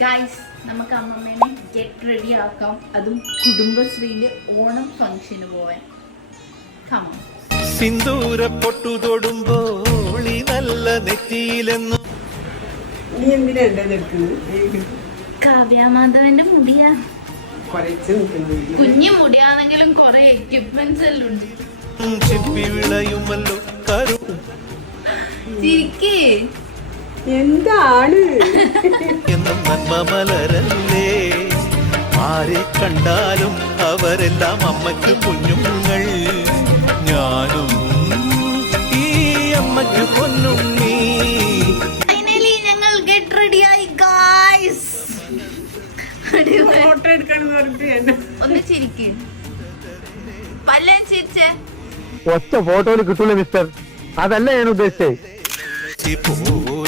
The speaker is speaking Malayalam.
ഗൈസ് നമുക്ക് അമ്മമ്മേനെ ഗെറ്റ് റെഡി ആക്കാം, അതും കുടുംബശ്രീയിലെ ഓണം ഫംഗ്ഷന് പോവാൻ. സിന്ദൂര പൊട്ടു തൊടുമ്പോൾ നല്ല നെറ്റിയിലെന്നു കാവ്യാമാധവന്റെ മുടിയാ, കുഞ്ഞു മുടിയാണെങ്കിലും കൊറേ എക്യുപ്മെന്റ്സ് എല്ലാം ഉണ്ട്. ചിപ്പി വിളയുമല്ലോ കരു എന്താണ് എന്നും നന്മ മലരല്ലേ, ആരെ കണ്ടാലും അവരെല്ലാം അമ്മയ്ക്ക് കുഞ്ഞുങ്ങൾ, ഞാനും ഈ അമ്മയ്ക്ക് പൊന്നുണ്ണി. ഫൈനലി ഞങ്ങൾ ഗെറ്റ് റെഡി ആയി ഗായ്സ്. ഫോട്ടോ എടുക്കണം പറഞ്ഞിട്ട് ഒന്ന് ചിരിക്ക്, പല്ലേൻ ചിരിച്ചേ. ഒറ്റ ഫോട്ടോയിൽ കിട്ടൂല മിസ്റ്റർ, അതല്ല ഞാൻ ഉദ്ദേശിച്ചേ. പോയി